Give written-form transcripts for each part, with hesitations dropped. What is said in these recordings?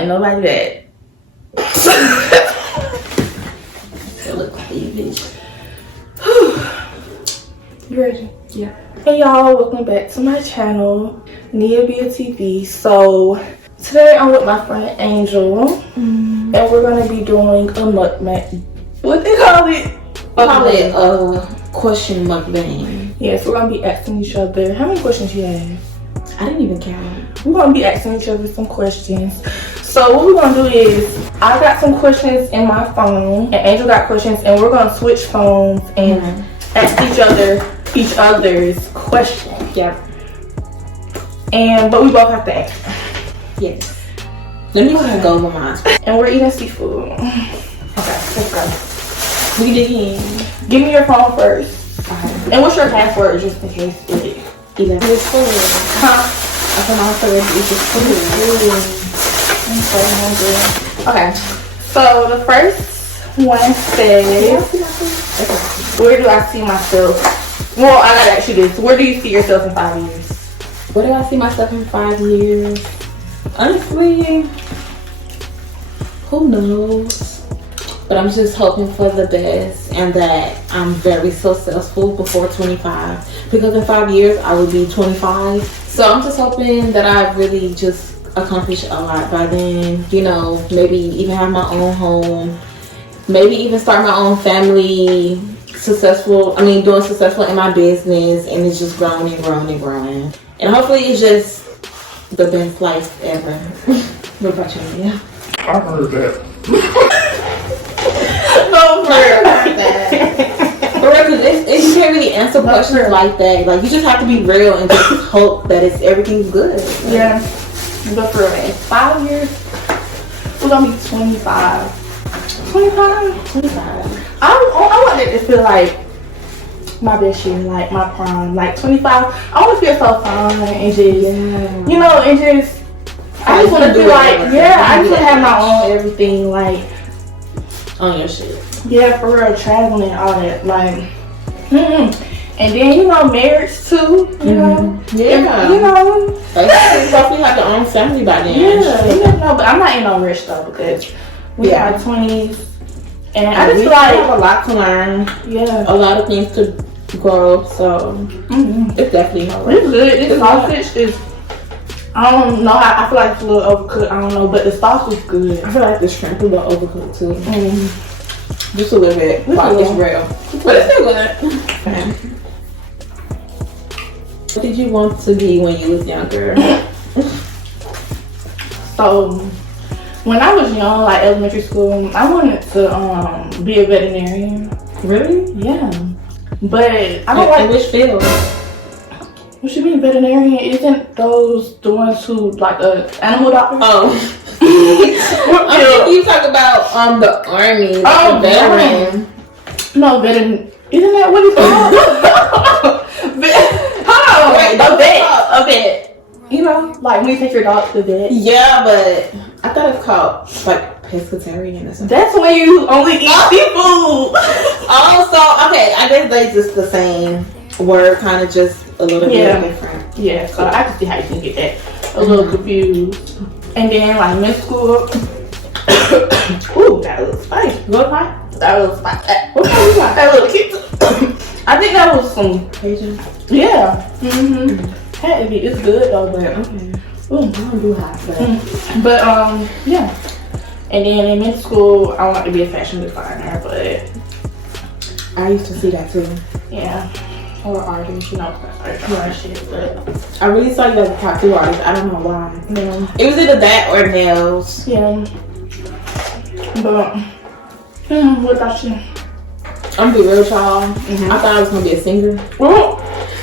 let nobody that. It look like you, bitch. You ready? Yeah. Hey y'all, welcome back to my channel, Nia Bia TV. So today I'm with my friend Angel, and we're gonna be doing a mukbang. What they call it? Call it a question mukbang. Yes, we're gonna be asking each other. How many questions you have? I didn't even count. We're gonna be asking each other some questions. So what we're gonna do is, I got some questions in my phone, and Angel got questions, and we're gonna switch phones and ask each other's questions. Yeah. But we both have to answer. Yes. Let me go with mine. And we're eating seafood. Okay, let's go. We dig in. Give me your phone first. Okay. And what's your password, just in case it 11. It's food. Huh? I put my first. It's just food. I'm so hungry. Okay. So the first one says, where do I see myself? Well, I gotta ask you this. Where do you see yourself in 5 years? Where do I see myself in 5 years? Honestly, who knows? But I'm just hoping for the best and that I'm very successful before 25. Because in 5 years, I will be 25. So I'm just hoping that I really just accomplish a lot by then. You know, maybe even have my own home. Maybe even start my own family. Doing successful in my business. And it's just growing and growing and growing. And hopefully it's just the best life ever. What about you, Nia? I heard that. No, for For real, because you can't really answer questions like that. Like, you just have to be real and just hope that everything's good. Yeah. But for in 5 years, we're gonna be 25. 25? 25. I want it to feel like my best year, like my prime, like 25. I want to feel so fun and just, you know, and just, I just want to feel like, I just want to have my own everything, like, on your shit. Yeah, for real, traveling and all that, like, and then, you know, marriage too, you know. Yeah. You know. Like, you probably have your own family by then. Yeah, no, but I'm not in no rush though, because we are 20s. And I just like have a lot to learn. Yeah. A lot of things to grow. So it's definitely hard. It's good. This sausage is, I don't know. I feel like it's a little overcooked. I don't know, but the sauce is good. I feel like the shrimp is a little overcooked too. Just a little bit. Like it's real. But it's still good. What did you want to be when you was younger? So when I was young, like elementary school, I wanted to be a veterinarian. Really? Yeah. But I don't like which field. What you mean veterinarian? Isn't those the ones who like animal doctor? Oh. I think you talk about the army. Like the veteran. No, veteran. Isn't that what it's called? Hold on. Wait, a vet. You know, like when you take your dog to the vet. Yeah, but I thought it's called like pescatarian or something. That's when you only eat seafood. Also, okay, I guess they just the same word, kind of just a little bit different. Yeah, so I can see how you can get that a little confused. And then like middle school. Ooh, that little spice. What kind? That little spice. What kind you got? That little kick. I think that was some Cajun. Yeah. Had to be. It's good though, but I don't do hot stuff. But yeah. And then in middle school, I wanted to be a fashion designer, but I used to see that too. Yeah. Or artist, you know, shit. But I really saw you as a tattoo artist. I don't know why. Yeah. It was either that or nails. Yeah. But what about you? I'm gonna be real, y'all. I thought I was gonna be a singer. Well,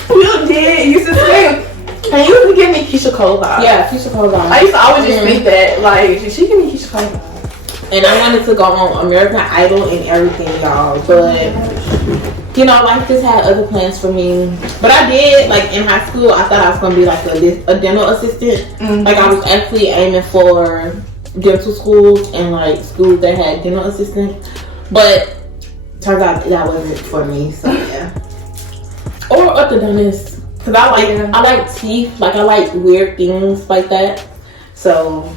you did. You used to sing. And you used to give me Keisha Cole vibes. Yeah, Keisha Cole vibes. I used to always just think that, like, she give me Keisha Cole vibes. And I wanted to go on American Idol and everything, y'all. But, you know, life just had other plans for me. But I did, like, in high school, I thought I was going to be, like, a dental assistant. Like, I was actually aiming for dental schools and, like, schools that had dental assistants. But turns out that wasn't for me, so, yeah. Or orthodontist. Because I like teeth. Like, I like weird things like that. So,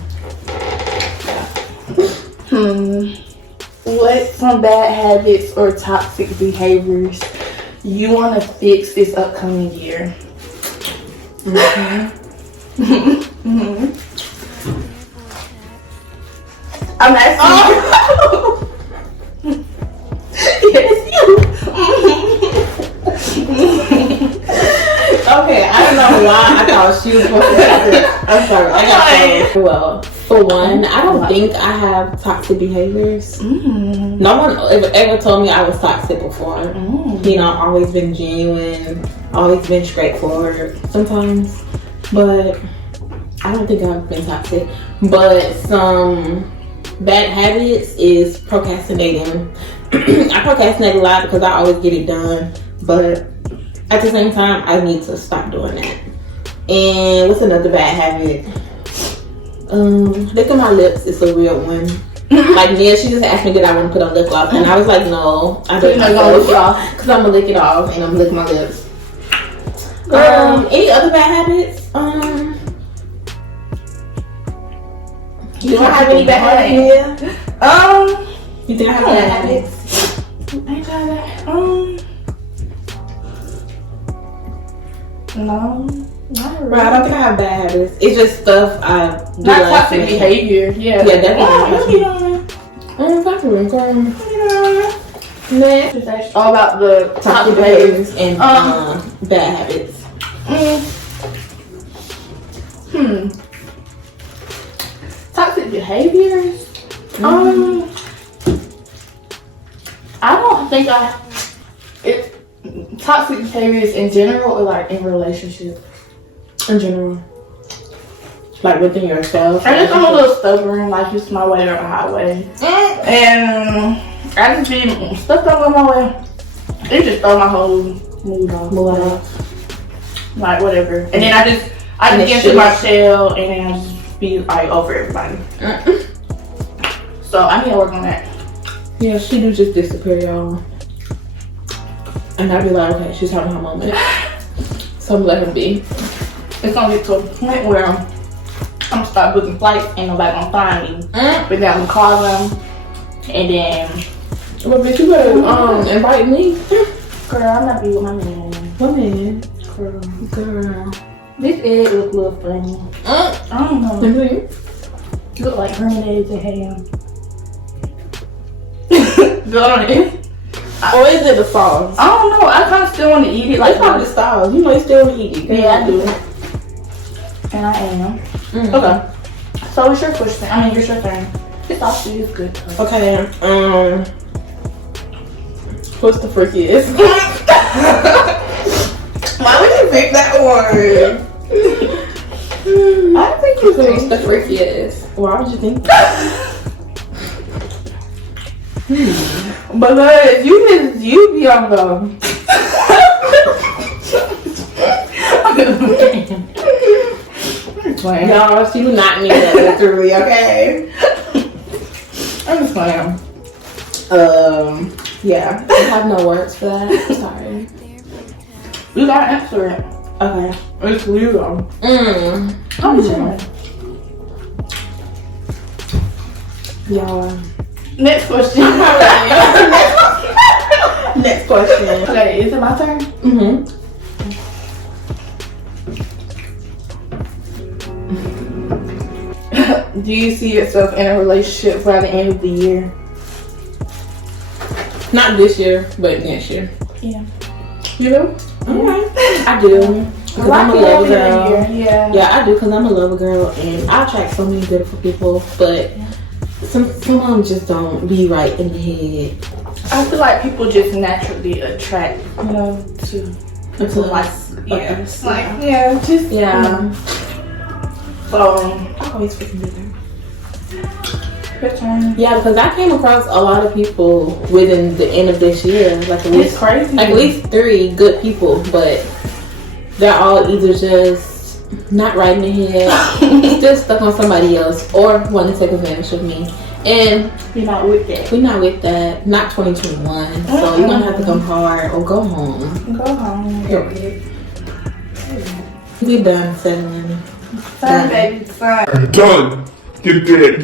What's some bad habits or toxic behaviors you want to fix this upcoming year? I'm asking you. Yes, you. Okay, I don't know why I thought she was supposed to say this. I'm sorry. I got well, for one, I don't think I have toxic behaviors. No one ever told me I was toxic before. You know, I've always been genuine, always been straightforward sometimes. But I don't think I've been toxic. But some bad habits is procrastinating. I procrastinate a lot because I always get it done. But at the same time, I need to stop doing that. And what's another bad habit? Look at my lips. It's a real one. Like Nia, she just asked me did I want to put on lip gloss, and I was like, no, I don't know, because I'm gonna lick it off and I'm gonna lick my lips. Any other bad habits? You don't have any bad habits? You think I have bad habits? I got that. No, not really. Right, I don't think I have bad habits. It's just stuff I do. Not toxic behavior. Yeah, definitely. Next, it's all about the toxic behaviors and bad habits. Toxic behaviors. I don't think toxic behaviors in general or like in relationships. In general, like within yourself. I just I'm a little stubborn, like it's my way or the highway, and I just be stuff don't go my way. It just throw my whole mood off. Like whatever, and then I just get into my shell, and then I just be like over everybody. So I need to work on that. Yeah, she do just disappear, y'all. And I'd be like, okay, she's having her moment. So I'm letting her be. It's gonna get to a point where I'm gonna start booking flights, ain't nobody gonna find me. But then I'm gonna call them, and then. Well, bitch, you better invite me. Girl, I'm not be with my man. What man? Girl. This egg look a little funny. I don't know. You look like green eggs and ham. Girl, or is it the sauce? I don't know. I kind of still want to eat it. Like it's probably the sauce. You know, you still want to eat it. Yeah, I do. And I am. Okay. So it's your question. I mean, it's your turn. This actually is good. Okay. What's the freakiest? Why would you pick that one? I think you think the freakiest. Why would you think that? Because you be on the. Y'all, she would not mean that literally, okay? I'm just playing. Yeah. I have no words for that. Sorry. You gotta answer it. Okay. It's you though. I'm chilling. Y'all. Next question. Next question. Okay, is it my turn? Do you see yourself in a relationship by the end of the year? Not this year, but next year. Yeah. You do? Okay. I do. Because I'm a lover girl. Yeah, I do because I'm a lover girl and I attract so many beautiful people, but some of them just don't be right in the head. I feel like people just naturally attract, you know, to like, yeah, just yeah. So I always freaking do that. Your turn. Yeah, because I came across a lot of people within the end of this year, like at least crazy. Like at least 3 good people, but they're all either just not right in the head, still stuck on somebody else, or want to take advantage of me. And we're not with that. We're not with that. Not 2021. So you're gonna have to come hard or go home. Go home. We done settling. Fine, baby. Fine. I'm done. Get that.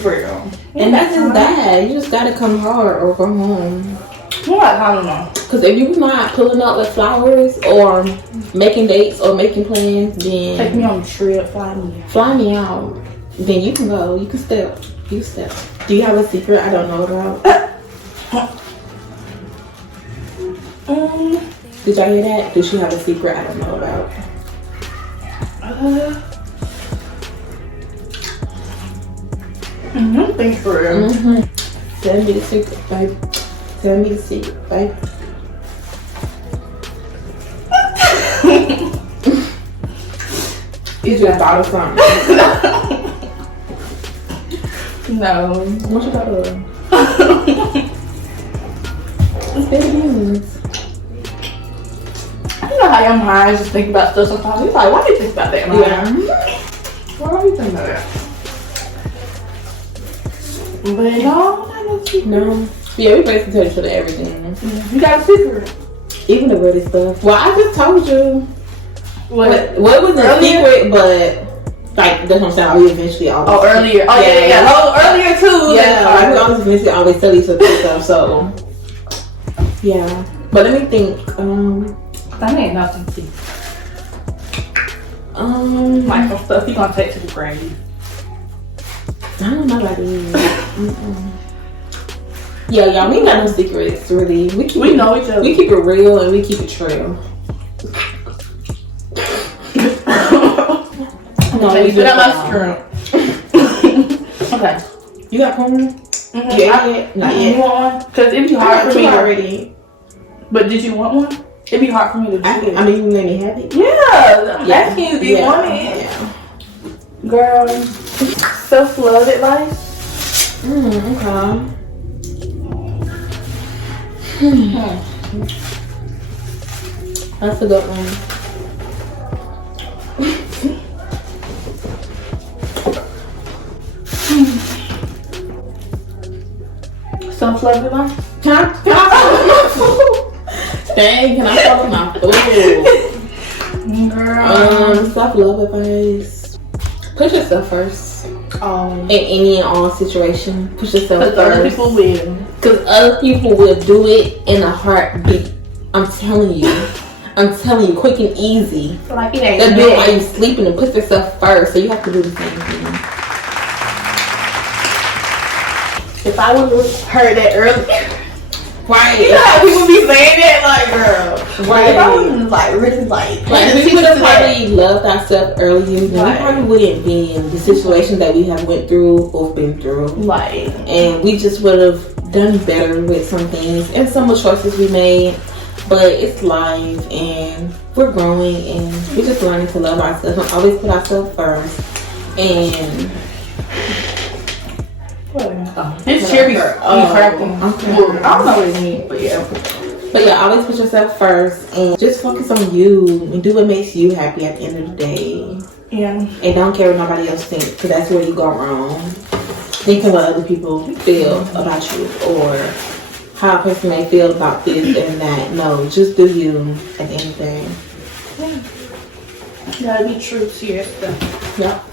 For real. And that's just that. You just gotta come hard or go home. I don't know. Because if you're not pulling up with flowers or making dates or making plans, then Take me on a trip, fly me out. Then you can go. You can step. You step. Do you have a secret I don't know about? Did y'all hear that? Does she have a secret I don't know about? Thanks for real. Tell me the secret, babe. Tell me the secret, babe. You just thought of something. No. What you got of? It's baby beans. You know how your mind just think about stuff sometimes. It's like, why do you think about that, man? Yeah. Why do you think about that? But No. Yeah, we basically tell each other everything. you got a secret. Even the weird stuff. Well, I just told you. What? What was a secret, but like that's what I'm saying. I eventually always. Oh, earlier. Oh, yeah. Oh, earlier too. Yeah, I always eventually always tell each other stuff. So yeah, but let me think. That ain't nothing to see. Like some stuff you gonna take to the grave. I don't know about these. Yeah, y'all, we ain't got no secrets really. We know each other. We keep it real and we keep it true. No, Okay, you you got just my Okay. You got corn? Yeah. Not You yet. want one? Cause it'd be hard for me already. But did you want one? It'd be hard for me to do it. I mean, you let me have it. Yeah. I'm asking you, do you want it? Yeah. Girl. Self-love advice? Okay. That's a good one. Self-love advice? Can I follow my food? Dang, can I follow my food? Girl. Self-love advice. Put yourself first. In any and all situation, put yourself first. Other people will. Because other people will do it in a heartbeat. I'm telling you, quick and easy. Like it ain't. They'll do it while you're sleeping and put yourself first. So you have to do the same thing. If I would have heard that earlier. Right. You know how people be saying that, like, girl. Right. If I would like really like we would have probably loved ourselves earlier, then Right. we probably wouldn't be in the situation that we have went through or been through. Like, And we just would have done better with some things and some of the choices we made. But it's life and we're growing and we're just learning to love ourselves and always put ourselves first. And this chair be cracking. I don't know what it means, but yeah. But yeah, always put yourself first and just focus on you and do what makes you happy at the end of the day. Yeah. And don't care what nobody else thinks, because that's where you go wrong. Think of what other people feel about you or how a person may feel about this and that. No, just do you at the end of the day. You gotta be true to yourself. Yep.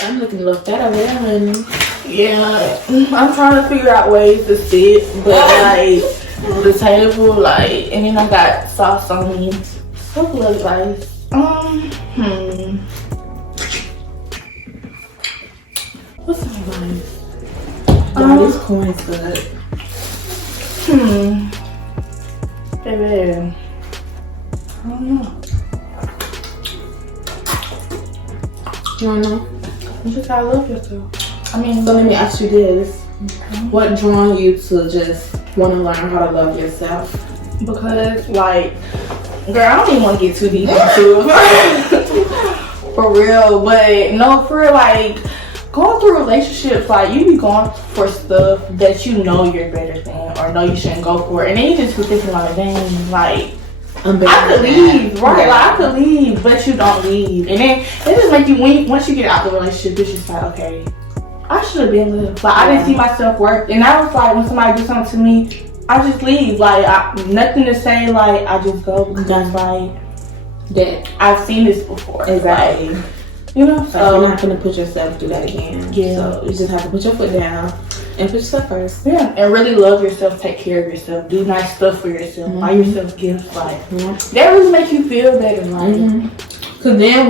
I'm looking a little fat over there, honey. Yeah. I'm trying to figure out ways to sit, but like the table, like, and then I got sauce on me. Self-love advice. What's the advice? This corn is good. Baby. I don't know. You don't know? You just gotta love yourself. I mean, So let me ask you this. What drawn you to just want to learn how to love yourself? because, like, girl, I don't even want to get too deep into it. For real. But, no, for real, like, going through relationships, like, you be going for stuff that you know you're better than or know you shouldn't go for. And then you just be thinking, like, dang, like, I could leave, right? Yeah. Like, I could leave, but you don't leave. And then it just make you, once you get out the relationship, it's just like, okay, I should have been lived. Like, I didn't see myself work. And I was like, when somebody do something to me, I just leave. Like, nothing to say. Like, I just go because, like, That I've seen this before. exactly. Like, You know, So you're not gonna put yourself through that again. Yeah. So you just have to put your foot down and put yourself first. Yeah, and really love yourself. Take care of yourself. Do nice stuff for yourself. Buy yourself gifts. Like that really make you feel better. Like, cause then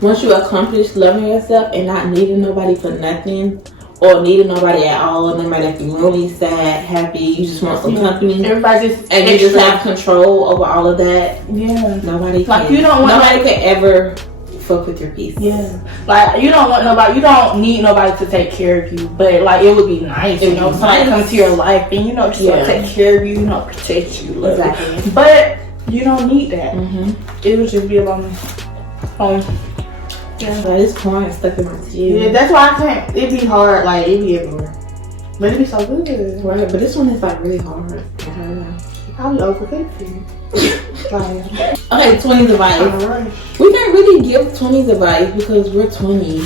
once you accomplish loving yourself and not needing nobody for nothing, or needing nobody at all, or nobody that you really sad, happy, you just want some company. Everybody just and you just have control over all of that. Yeah. Nobody like can. You don't want nobody can ever fuck with your peace. Yeah. Like you don't want nobody. You don't need nobody to take care of you. But like it would be nice, you know, somebody come to your life and you know just take care of you, you know, protect you. Love exactly. You. But you don't need that. It would just be alone. Yeah. But it's corn stuck in my teeth. Yeah, that's why I can't. It be hard. Like it be everywhere. But it be so good. Right. But this one is like really hard. Probably overcooked for you. Okay, 20s advice. Right. We can't really give 20s advice because we're 20. We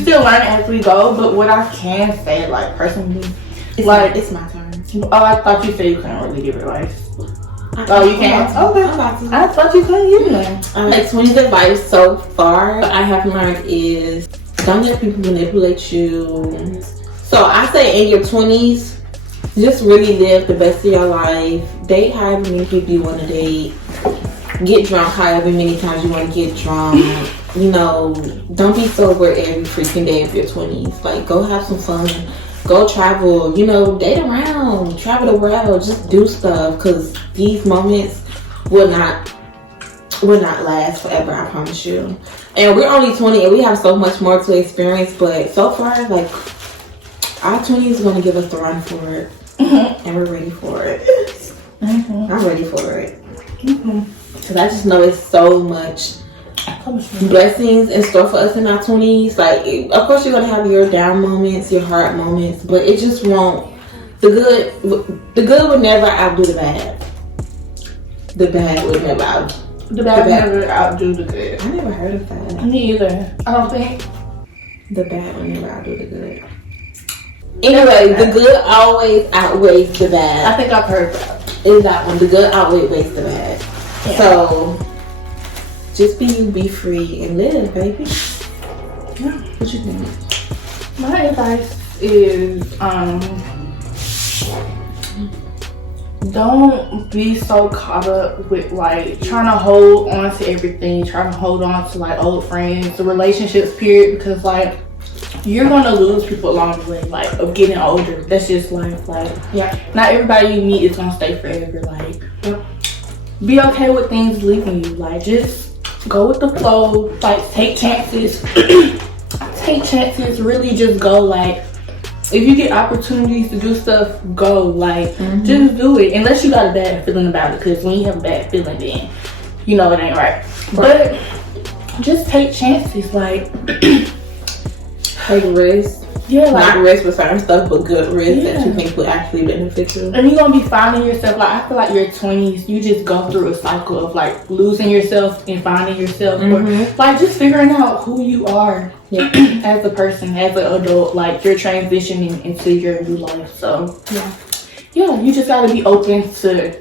still learn as we go, but what I can say, like personally, it's my turn. Oh, I thought you said you couldn't really give advice. Oh, you can't? Okay. I thought you couldn't give them. Like 20s advice so far, what I have learned is don't let people manipulate you. So I say in your 20s, just really live the best of your life. Date however many people you want to date. Get drunk however many times you want to get drunk. You know, don't be sober every freaking day of your 20s. Like, go have some fun. Go travel. You know, date around. Travel the world. Just do stuff. Because these moments will not last forever, I promise you. And we're only 20 and we have so much more to experience. But so far, like, our 20s is going to give us the run for it. And we're ready for it. I'm ready for it. Because I just know it's so much blessings in store for us in our 20s. Like, of course, you're going to have your down moments, your hard moments, but it just won't. The good would never outdo the bad. The bad would never outdo. The bad never outdo the good. I never heard of that. Me either. I don't think. The bad would never outdo the good. Anyway, the good always outweighs the bad. I think I've heard that. Is that one. The good outweighs the bad. Yeah. So, just be you, be free, and live, baby. Yeah. What you think? My advice is, don't be so caught up with like trying to hold on to everything, trying to hold on to like old friends, the relationships period, because like you're gonna lose people along the way, like of getting older. That's just life. Like, not everybody you meet is gonna stay forever. Like, be okay with things leaving you. Like, just go with the flow. Like, take chances. Take chances. Really, just go. Like, if you get opportunities to do stuff, go. Like, just do it. Unless you got a bad feeling about it, because when you have a bad feeling, then you know it ain't right. But just take chances. Like. Take risks. Yeah, like, not risks with certain stuff, but good risks that you think would actually benefit you. And you're gonna be finding yourself. Like, I feel like your 20s, you just go through a cycle of like losing yourself and finding yourself, or like just figuring out who you are as a person, as an adult. Like, you're transitioning into your new life. So yeah, you just gotta be open to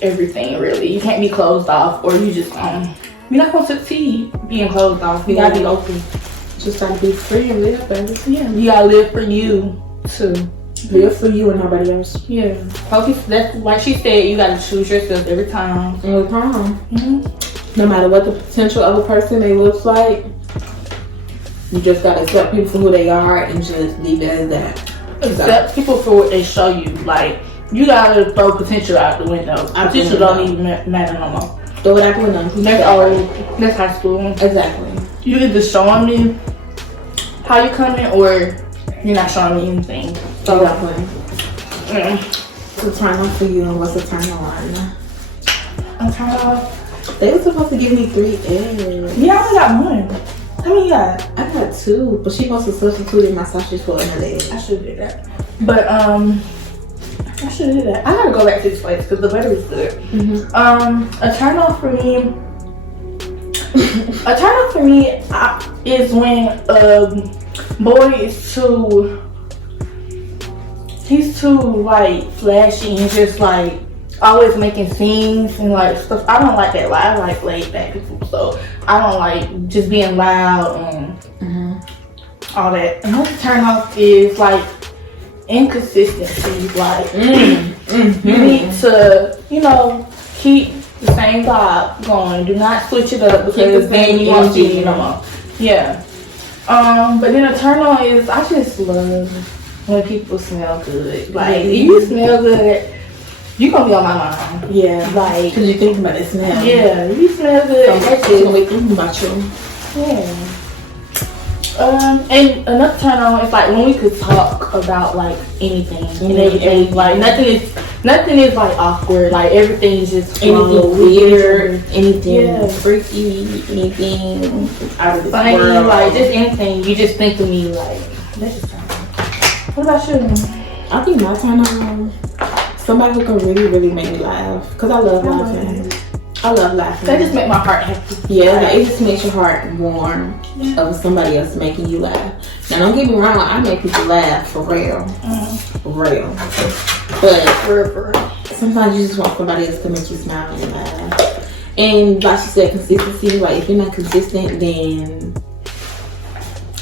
everything. Really, you can't be closed off, or you just you're not gonna succeed being closed off. You gotta be open. Just gotta be free and live, baby. Yeah, you gotta live for you too. Live for you and nobody else. Yeah, focus. That's like she said. You gotta choose yourself every time. Every time. No matter what the potential of a person may look like, you just gotta accept people for who they are and just leave it as that. Accept people for what they show you. Like, you gotta throw potential out the window. Potential don't even matter no more. Throw it out the window. That's old. That's high school. Exactly. You either showing me how you coming, or you're not showing me anything. So what's a turn off for you and what's a turn on? I'm turned off. They were supposed to give me 3 eggs. Yeah, I only got one. How many you got? I got 2, but she supposed to substitute my sausage for another egg. I should have did that. But I should have did that. I gotta go back to this place because the butter is good. A turn off for me. A turn off for me is when boy is too, he's too like flashy and just like always making scenes and like stuff. I don't like that. Like I like laid back people, so I don't like just being loud and all that. Another turn off is like inconsistency. Like you need to, you know, keep the same vibe going. Do not switch it up because then you won't see me no more. Yeah. But then a turn on is I just love when people smell good. Like if you smell good, you gonna be on my mind. Yeah. Like because you're thinking about it smell. Yeah, if you smell good, So that's just gonna be thinking about you. Yeah. And another turn on is like when we could talk about like anything and everything. Like nothing is like awkward. Like everything is just Anything weird, anything freaky, anything out of this funny, world. like just anything. You just think of me like that's just turn on. What about you? I think my turn on somebody who can really make me laugh because I love laughing. I love laughing. That just make my heart happy. Yeah, like, it just makes your heart warm of somebody else making you laugh. Now, don't get me wrong, I make people laugh for real. For real. But sometimes you just want somebody else to make you smile and laugh. And like she said, consistency. Like, if you're not consistent, then...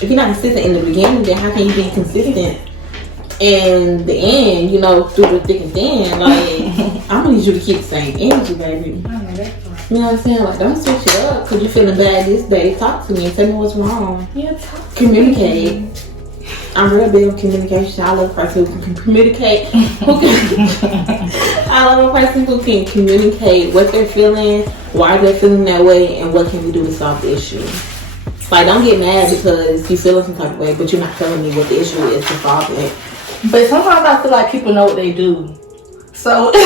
If you're not consistent in the beginning, then how can you be consistent in the end, you know, through the thick and thin? Like, I'm gonna need you to keep the same energy, baby. You know what I'm saying? Like, don't switch it up because you're feeling bad this day. Talk to me and tell me what's wrong. Yeah, talk. Communicate. I'm real big on communication. I love a person who can communicate. I love a person who can communicate what they're feeling, why they're feeling that way, and what can we do to solve the issue. Like, don't get mad because you feel some type of way, but you're not telling me what the issue is to solve it. But sometimes I feel like people know what they do. So okay,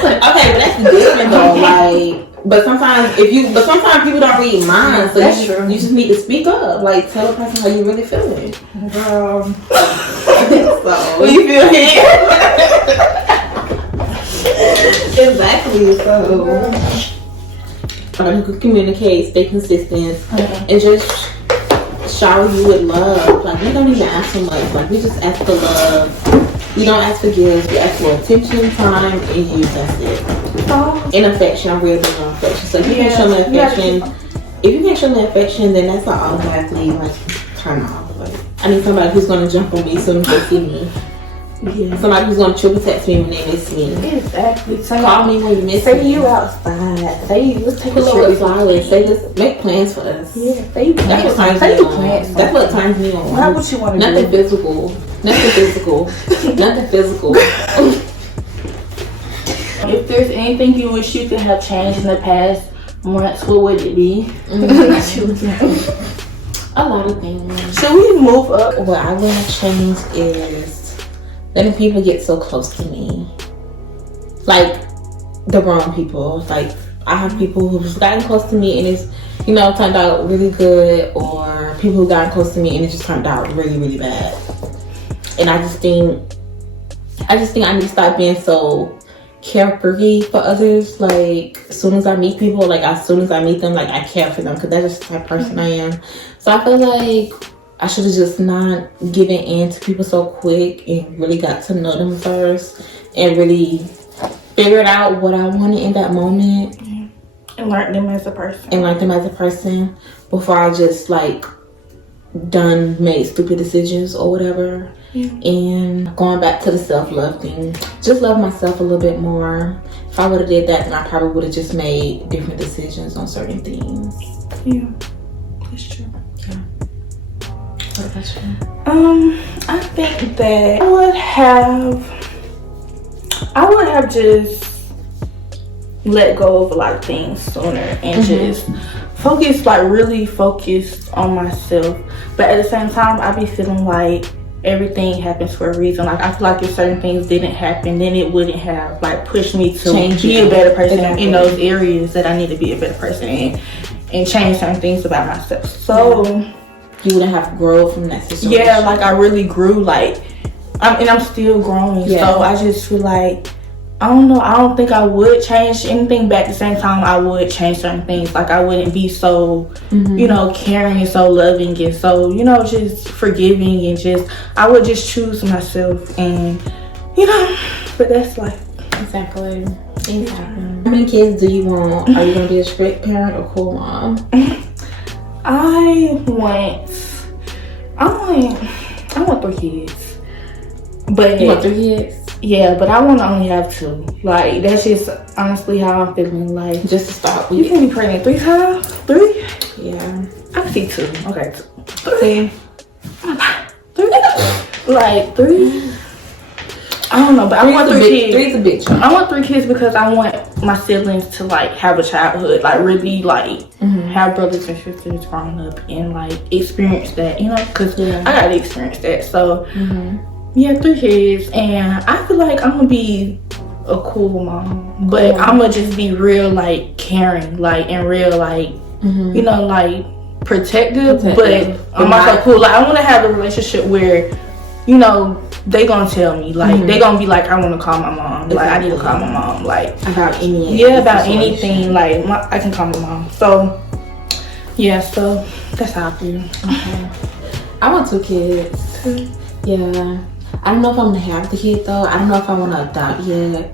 but that's the difference though. Like, but sometimes people don't read minds, so that's true. You just need to speak up. Like, tell a person how you really feeling. So Well, you feel it. Exactly. So you can communicate, stay consistent, and just shower you with love. Like, we don't even ask for much. Like, we just ask for love. We don't ask for gifts. We ask for attention, time, and you. That's it. And affection. I'm real big on affection. So if you can't show me affection, then that's not automatically like turn off. Like, I need somebody who's gonna jump on me as soon as they see me. Yeah. Somebody who's gonna triple text me when they miss me. Exactly. Call me when you miss me. Say you outside. Say let's take a little trip. flowers. Say let's make plans for us. Yeah. Say you That's what turns me on. That's what turns me on. Not what you want to do. Nothing physical. Nothing physical. Nothing physical. If there's anything you wish you could have changed in the past months, what would it be? A lot of things. Should we move up? What I would have changed is letting people get so close to me. Like, the wrong people. Like, I have people who've gotten close to me and it's, you know, turned out really good, or people who gotten close to me and it just turned out really bad. And I just think I need to stop being so carefree for others. Like, as soon as I meet people, like, as soon as I meet them, like, I care for them because that's just the type of person I am. So I feel like I should have just not given in to people so quick and really got to know them first and really figured out what I wanted in that moment. And learn them as a person. Before I just, like, made stupid decisions or whatever. And going back to the self-love thing, just love myself a little bit more. If I would have did that, then I probably would have just made different decisions on certain things. Yeah, that's true. Yeah. What about you? I think that I would have just let go of a lot of things sooner and just really focus on myself. But at the same time, I be feeling like everything happens for a reason. Like, I feel like if certain things didn't happen, then it wouldn't have like pushed me to be a better person in those areas that I need to be a better person in and change certain things about myself. So you wouldn't have to grow from that situation. Yeah, like I really grew, like I'm still growing. Yeah. So I just feel like I don't know. I don't think I would change anything, but at the same time, I would change certain things. Like, I wouldn't be so, you know, caring and so loving and so, you know, just forgiving and just, I would just choose myself and, you know, but that's like, Exactly. How many kids do you want? Are you gonna be a strict parent or cool mom? I want 3 kids. But You want 3 kids? yeah, but I want to only have 2. Like, that's just honestly how I'm feeling. Like, Just to start with. you can be pregnant 3 times? 3? Yeah. I can see 2. Okay, 2. 3. 3? Like, 3? I don't know, but I want 3 kids. 3's a big chunk. I want 3 kids because I want my siblings to like have a childhood, like really like have brothers and sisters growing up and like experience that, you know, because I got to experience that. So yeah, 3 kids, and I feel like I'm gonna be a cool mom, but I'm gonna just be real like caring, like and real like you know, like protective. But I'm also cool. Like I want to have a relationship where, you know, they gonna tell me, like they gonna be like, I want to call my mom, like I need to call my mom, like about any about anything, like I can call my mom. So yeah, so that's how I feel. I want 2 kids. Yeah, I don't know if I'm gonna have the kid though. I don't know if I want to adopt yet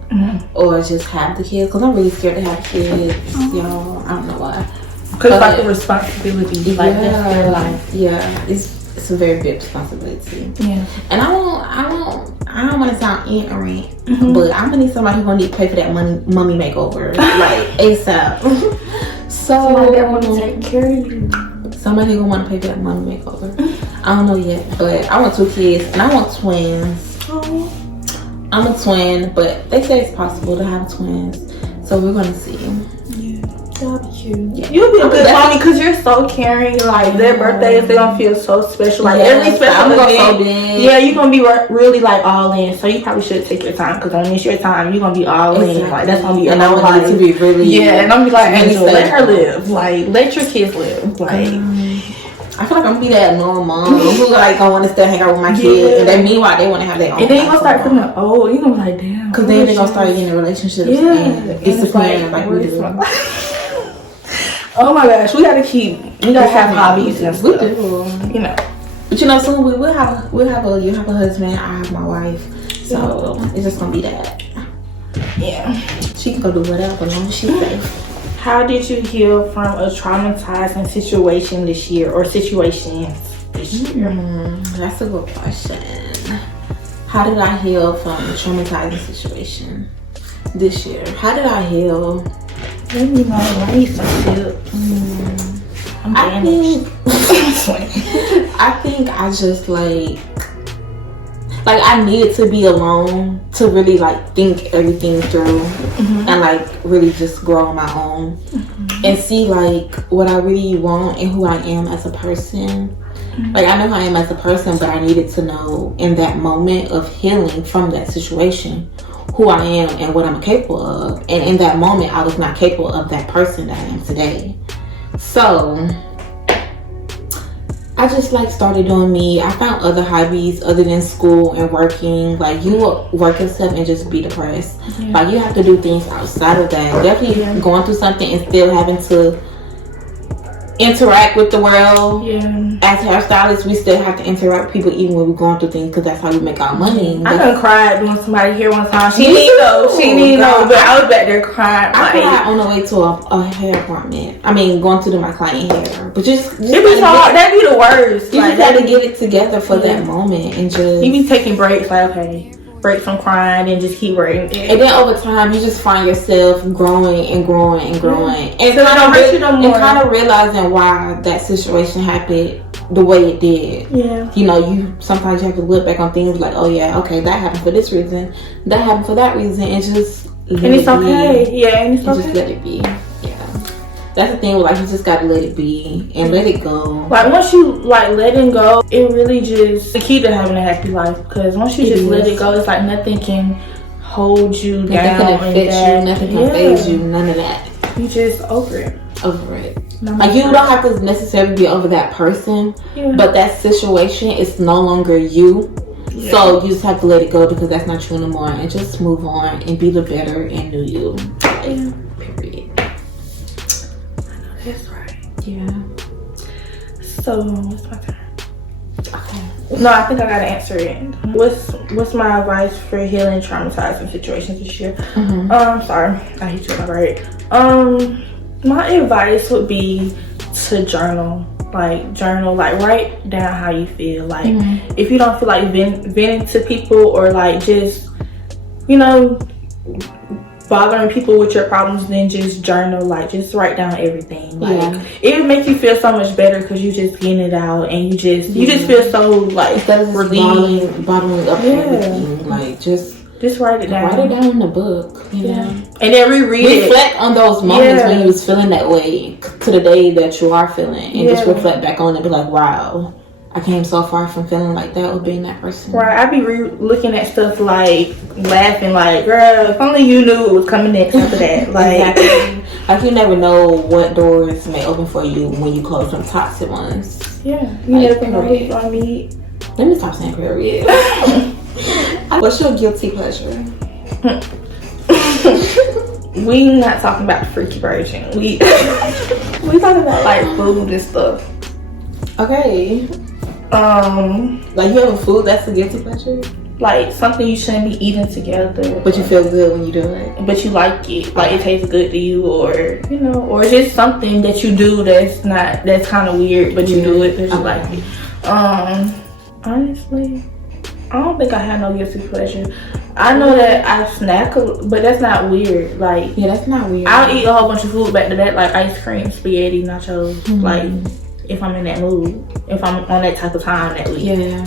or just have the kids, because I'm really scared to have kids. You know, I don't know why. Because it's like a responsibility, like that's their life. Yeah, it's a very big responsibility. Yeah, and I don't want to sound ignorant, but I'm gonna need somebody who's gonna need to pay for that mummy makeover like ASAP. So somebody that want to take care of you. Somebody who want to pay for that mummy makeover. I don't know yet, but I want 2 kids and I want twins. I'm a twin, but they say it's possible to have twins, so we're gonna see. That'll be cute. Yeah. You'll be a good mommy because you're so caring. Like their birthdays, they're gonna feel so special. Like every special event, you're gonna be really like all in. So you probably should take your time, because when it's your time, you're gonna be all in. Like that's gonna be your whole life. To be really and I'm gonna be like, Angel, let her live. Like let your kids live. Like I feel like I'm gonna be that normal mom who like gonna want to still hang out with my kids, and then meanwhile they want to have their own. And then you gonna start feeling old. You gonna be like, damn. Because then they gonna start getting in relationships and disappearing like we do. Oh my gosh, we gotta have hobbies and stuff. We do, you know. But you know, soon you have a husband, I have my wife, so it's just gonna be that. Yeah, she can go do whatever as long as she's safe. How did you heal from a traumatizing situation this year, or situations this year? That's a good question. How did I heal from a traumatizing situation this year? How did I heal? Let me know. I need some tips. I'm damaged. I think I just like I needed to be alone to really like think everything through and like really just grow on my own and see like what I really want and who I am as a person. Like I know who I am as a person, but I needed to know in that moment of healing from that situation who I am and what I'm capable of. And in that moment, I was not capable of that person that I am today. So I just like started doing me. I found other hobbies other than school and working. Like you will work yourself and just be depressed. Like you have to do things outside of that. Definitely going through something and still having to interact with the world. As hairstylists, we still have to interact with people even when we're going through things, because that's how we make our money. I done cried doing somebody here one time. She didn't know, but I was back there crying. I cried on the way to a hair appointment. I mean, going to do my client hair. But just it be hard. That'd be the worst. You just got to get it together for that moment and just. You be taking breaks, like okay, break from crying and just keep working. And then over time, you just find yourself growing and growing and growing, and so kind of realizing why that situation happened the way it did. You know, you sometimes you have to look back on things like, oh yeah, okay, that happened for this reason, that happened for that reason, and just and it's okay. And it's okay. Just let it be. That's the thing, like you just gotta let it be and let it go. Like once you like letting go, it really just the key to having a happy life. Because once you just let it go, it's like nothing can hold you down. Nothing can affect you. Nothing can phase you. None of that. You just over it. Like you don't have to necessarily be over that person, but that situation is no longer you. So you just have to let it go because that's not you anymore, and just move on and be the better and new you. Period. That's right. Yeah. So, what's my turn? Okay. No, I think I gotta answer it. What's my advice for healing traumatizing situations this year? Sorry, I hit you on my right. My advice would be to journal. Like write down how you feel. Like if you don't feel like venting to people or like just, you know, bothering people with your problems, then just journal. Like just write down everything. Like it would make you feel so much better because you just getting it out and you just feel so like instead of relieved. bottling up everything. Like just write it down. Write it down in the book, you know. And then reread reflect on those moments when you was feeling that way to the day that you are feeling, and just reflect back on it and be like, wow, I came so far from feeling like that with being that person. Right, I be looking at stuff like laughing, like, girl, if only you knew it was coming next after that. Like, exactly. Like you never know what doors may open for you when you close them toxic ones. Yeah, you never know what I need. Let me stop saying period. What's your guilty pleasure? We not talking about the freaky version. We talking about like food and stuff. Okay. Like you have a food that's a guilty pleasure? Like something you shouldn't be eating together. But you feel good when you do it. But you like it. Like it tastes good to you, or you know, or just something that you do that's kind of weird, but you do it because you like it. Honestly, I don't think I have no guilty pleasure. I know that I snack, but that's not weird. Like, yeah, that's not weird. I'll eat a whole bunch of food back to that, like ice cream, spaghetti, nachos. Like, if I'm in that mood, if I'm on that type of time that week. Yeah,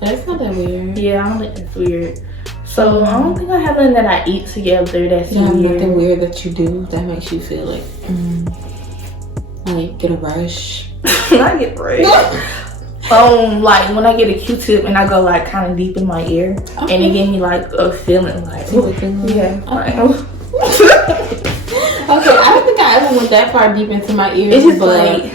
that's not that weird. Yeah, I don't think that's weird. So I don't think I have nothing that I eat together that's weird. Nothing weird that you do that makes you feel like get a rush. I get a rush. Like when I get a Q-tip and I go like kind of deep in my ear, and it gives me like a feeling like, yeah. Okay. Okay, I don't think I ever went that far deep into my ears. It's just like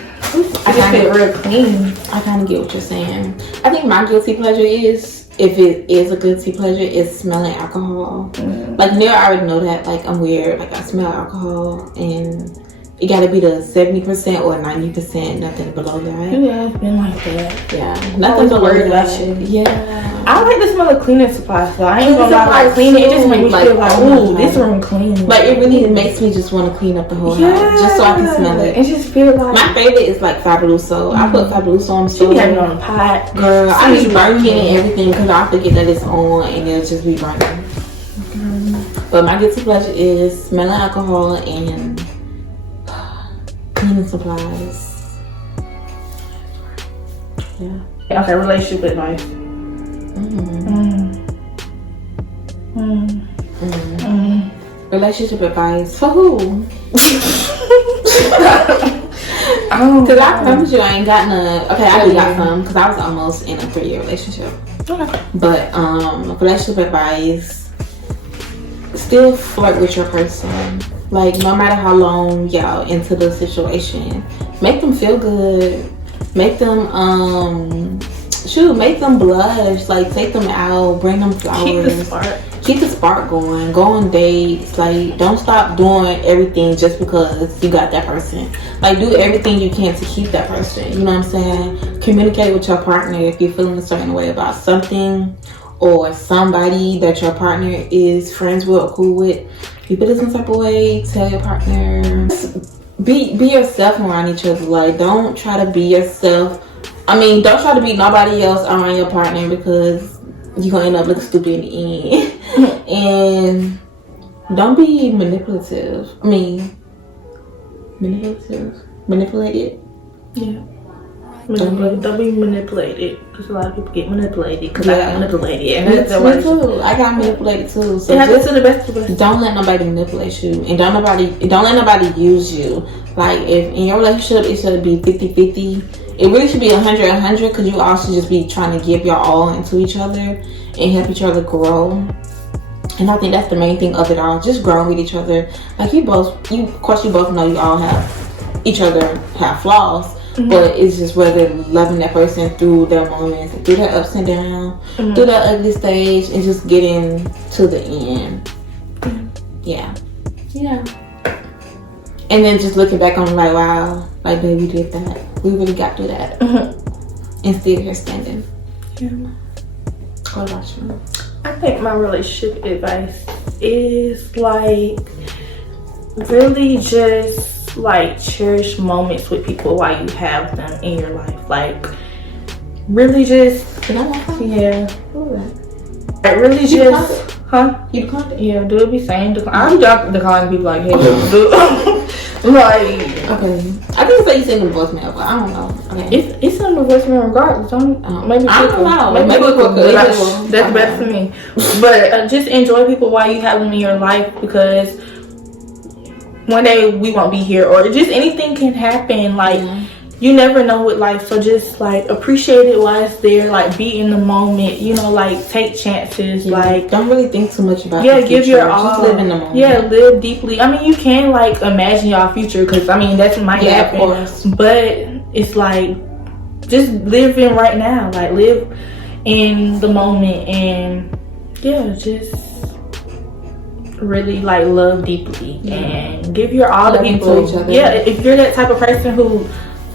I just feel real clean. I kind of get what you're saying. I think my guilty pleasure is, if it is a guilty pleasure, is smelling alcohol. Like Nia already know that. Like I'm weird. Like I smell alcohol and. It gotta be the 70% or 90%, nothing below that. Yeah, it's been like that. Yeah, nothing below that. Shit. Yeah. I like the smell of cleaning supplies, so I ain't gonna lie, like cleaning, it just makes me feel like, ooh, this room clean. Like it really makes me just want to clean up the whole house, just so I can smell it. It just feel like. My favorite is like Fabuloso. I put Fabuloso on so. She having it on the pot. Girl, I just burn it and everything because I forget that it's on and it'll just be burning. But my guilty pleasure is smelling alcohol and cleaning supplies. Yeah. Okay, relationship advice. Relationship advice for who? Because I promise you I ain't got none. Okay, I do got some because I was almost in a 3-year relationship. Okay. But relationship advice, still flirt with your person. Like no matter how long y'all into the situation, make them feel good. Make them make them blush. Like take them out, bring them flowers. Keep the spark going. Go on dates. Like don't stop doing everything just because you got that person. Like do everything you can to keep that person. You know what I'm saying? Communicate with your partner if you're feeling a certain way about something or somebody that your partner is friends with or cool with. You feel some type of way, tell your partner. Be yourself around each other. Like don't try to be yourself. I mean, don't try to be nobody else around your partner because you're gonna end up looking stupid in the end. And don't be manipulative. I mean, manipulated. Yeah. Don't be manipulated, because a lot of people get manipulated. Because I got manipulated, and that's me too. I got manipulated too. So it happens to the best of us. Don't let nobody manipulate you, and don't let nobody use you. Like if in your relationship it should be 50-50. It really should be 100-100, because you all should just be trying to give your all into each other and help each other grow. And I think that's the main thing of it all. Just growing with each other. Like of course you both know you all have each other have flaws. But it's just whether loving that person through their moments, through their ups and downs, through that ugly stage, and just getting to the end. Yeah. And then just looking back on like, wow, like baby, we did that. We really got through that. And still here standing. Yeah. What about you? I think my relationship advice is like really just like cherish moments with people while you have them in your life. Like really just yeah. Like really just You declined it? Yeah, do it be saying I'm declining people like, hey, do like, okay. I think it's like you send a voicemail, but I don't know. Okay. It's on the voicemail regardless. Maybe I don't know. Maybe quicker. That's better for me. But just enjoy people while you have them in your life, because one day we won't be here, or just anything can happen. Like you never know with life, so just like appreciate it while it's there. Like be in the moment, you know, like take chances. Like don't really think too much about give your all. Just live in the moment. Yeah, live deeply. I mean, you can like imagine your future, because I mean that's might happen. Of course. But it's like just live in right now. Like live in the moment, and just really like love deeply and give your all to people. Each other. Yeah, if you're that type of person who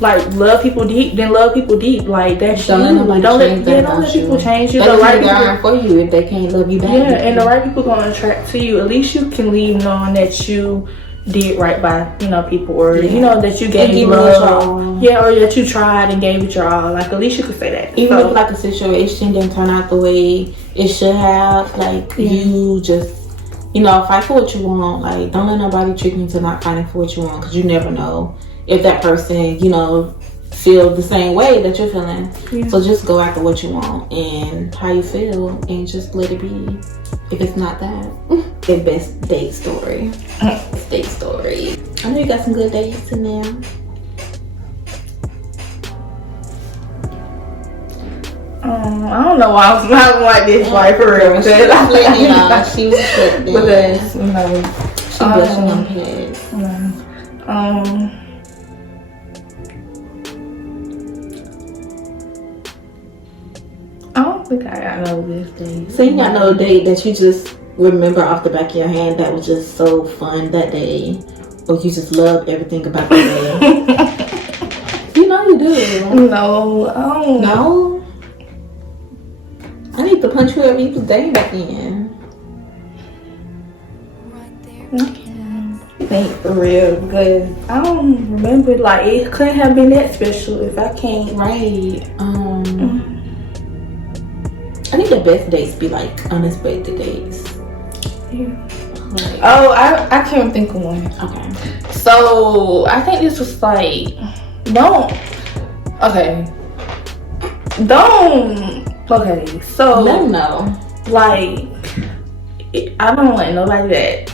like love people deep, then love people deep. Like that's don't let don't let people change you. The right people for you if they can't love you back. Yeah, and the right people gonna attract to you. At least you can leave knowing that you did right by people, or you know that you gave love. Yeah, or that you tried and gave it your all. Like at least you could say that. Even if like a situation didn't turn out the way it should have, like you just fight for what you want. Like don't let nobody trick you into not fighting for what you want, because you never know if that person, feel the same way that you're feeling. So just go after what you want and how you feel, and just let it be. If it's not that, the best date story. Date story. I know you got some good dates in there. I don't know why I was smiling like this, like for real. She was because she blushing on pads. I don't think I got no this date. So you got no date that you just remember off the back of your hand that was just so fun that day, or you just love everything about the day? You do. No, I don't know. I need to punch whoever you was dating back then. I think for real, because I don't remember. Like it couldn't have been that special if I can't. Right. I think the best dates be like unexpected dates. Yeah. Like, I can't think of one. Okay. So I think this was like so let them know. Like I don't want nobody that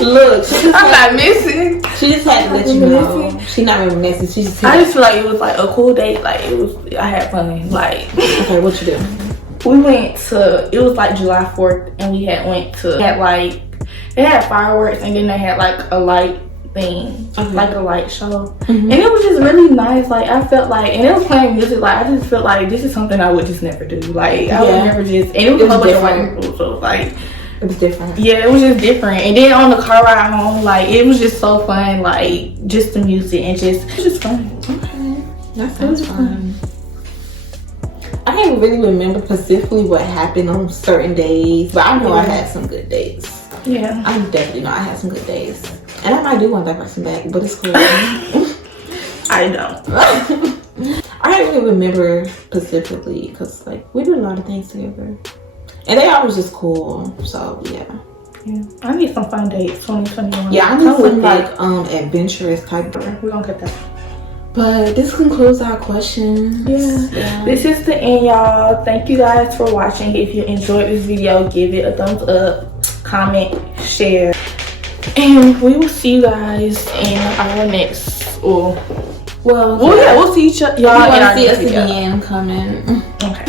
look, I'm not missing. She just had to let you know. She not reminiscing. She just. I just feel like it was like a cool date. Like it was. I had fun. Like okay, what you do? We went to. It was like July 4th, and we had like they had fireworks, and then they had like a light thing, like a light show, and it was just really nice. Like I felt like, and it was playing music. Like I just felt like this is something I would just never do. Like I would never just. And it was a whole bunch of white people, so it was like. It was different. Yeah, it was just different. And then on the car ride home, like it was just so fun. Like just the music and it was just fun. Okay, that sounds fun. I can't really remember specifically what happened on certain days, but I know I had some good days. Yeah, I definitely know I had some good days, and I might do want that person back, but it's cool. I know. I don't really remember specifically because like we did a lot of things together. And they always just cool, so yeah. I need some fun dates, 2021. Yeah, I need some like adventurous type. We're gonna get that. But this concludes our questions. Yeah. This is the end, y'all. Thank you guys for watching. If you enjoyed this video, give it a thumbs up, comment, share, and we will see you guys in our next. We'll see y'all in our next video. Again. Comment. Okay.